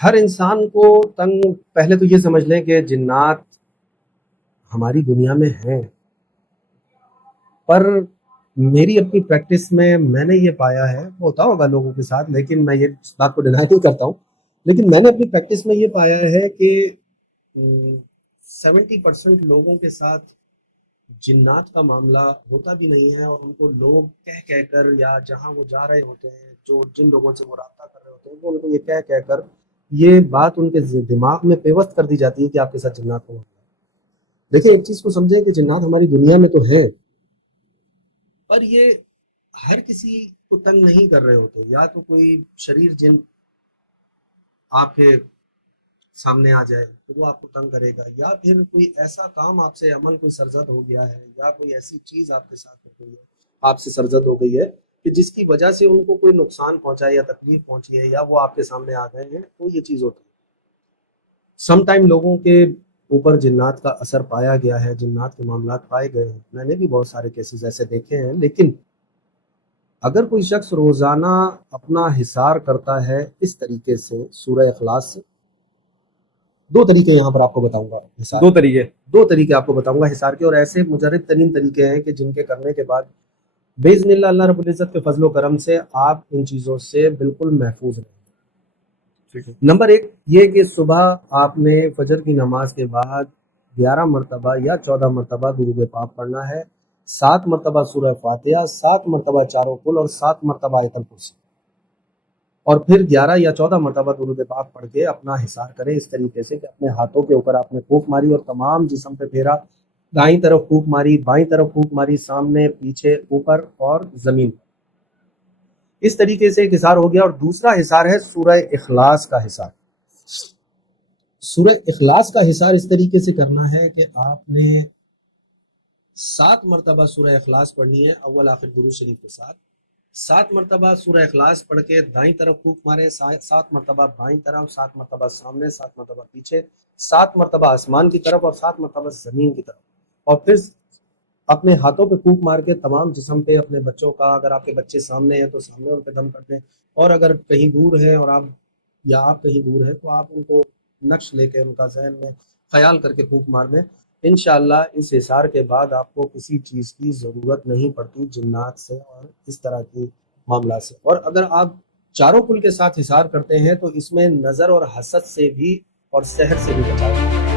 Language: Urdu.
ہر انسان کو تنگ، پہلے تو یہ سمجھ لیں کہ جنات ہماری دنیا میں ہیں، پر میری اپنی پریکٹس میں میں نے یہ پایا ہے، ہوتا ہوگا لوگوں کے ساتھ، لیکن میں یہ اس بات کو ڈینائی نہیں کرتا ہوں، لیکن میں نے اپنی پریکٹس میں یہ پایا ہے کہ 70% لوگوں کے ساتھ جنات کا معاملہ ہوتا بھی نہیں ہے، اور ان کو لوگ کہہ کر یا جہاں وہ جا رہے ہوتے ہیں، جو جن لوگوں سے وہ رابطہ کر رہے ہوتے ہیں، وہ ان کو یہ کہہ کر یہ بات ان کے دماغ میں پیوست کر دی جاتی ہے کہ آپ کے ساتھ جنات کا معاملہ ہے۔ دیکھیں، ایک چیز کو سمجھیں کہ جنات ہماری دنیا میں تو ہیں، پر یہ ہر کسی کو تنگ نہیں کر رہے ہوتے۔ یا تو کوئی شریر جن آپ کے سامنے آ جائے تو وہ آپ کو تنگ کرے گا، یا پھر کوئی ایسا کام آپ سے عمل کوئی سرزد ہو گیا ہے، یا کوئی ایسی چیز آپ کے ساتھ ہو گئی ہے، آپ سے سرزد ہو گئی ہے کہ جس کی وجہ سے ان کو کوئی نقصان پہنچا ہے یا تکلیف پہنچی ہے، یا وہ آپ کے سامنے آ گئے ہیں، تو یہ چیز ہوتی ہے۔ سم ٹائم لوگوں کے اوپر جنات کا اثر پایا گیا ہے، جنات کے معاملات پائے گئے ہیں، میں نے بھی بہت سارے کیسز ایسے دیکھے ہیں، لیکن اگر کوئی شخص روزانہ اپنا حصار کرتا ہے اس طریقے سے سورہ اخلاص سے، دو طریقے یہاں پر آپ کو بتاؤں گا حصار دو طریقے آپ کو بتاؤں گا حصار کے، اور ایسے مجرب ترین طریقے ہیں کہ جن کے کرنے کے بعد باذن اللہ اللہ رب العزت کے فضل و کرم سے آپ ان چیزوں سے بالکل محفوظ رہیں۔ نمبر ایک یہ کہ صبح آپ نے فجر کی نماز کے بعد 11 مرتبہ یا 14 مرتبہ درود پاک پڑھنا ہے، 7 مرتبہ سورہ فاتحہ، 7 مرتبہ چاروں کل، اور 7 مرتبہ آیت الکرسی، اور پھر 11 یا 14 مرتبہ درود پاک پڑھ کے اپنا حصار کریں اس طریقے سے کہ اپنے ہاتھوں کے اوپر آپ نے پھونک ماری اور تمام جسم پہ پھیرا، دائیں طرف پھونک ماری، بائیں طرف پھونک ماری، سامنے، پیچھے، اوپر اور زمین، اس طریقے سے ایک حصار ہو گیا۔ اور دوسرا حصار ہے سورہ اخلاص کا حصار۔ سورہ اخلاص کا حصار اس طریقے سے کرنا ہے کہ آپ نے 7 مرتبہ سورہ اخلاص پڑھنی ہے، اول آخر درود شریف کے ساتھ، 7 مرتبہ سورہ اخلاص پڑھ کے دائیں طرف پھونک مارے، 7 مرتبہ بائیں طرف، 7 مرتبہ سامنے، 7 مرتبہ پیچھے، 7 مرتبہ آسمان کی طرف اور 7 مرتبہ زمین کی طرف، اور پھر اپنے ہاتھوں پہ پھونک مار کے تمام جسم پہ، اپنے بچوں کا، اگر آپ کے بچے سامنے ہیں تو سامنے ان پہ دم کر دیں، اور اگر کہیں دور ہیں اور آپ کہیں دور ہیں تو آپ ان کو نقش لے کے ان کا ذہن میں خیال کر کے پھونک مار دیں۔ انشاءاللہ اس حصار کے بعد آپ کو کسی چیز کی ضرورت نہیں پڑتی جنات سے اور اس طرح کی معاملات سے۔ اور اگر آپ چاروں کل کے ساتھ حصار کرتے ہیں تو اس میں نظر اور حسد سے بھی اور سحر سے بھی بچاؤ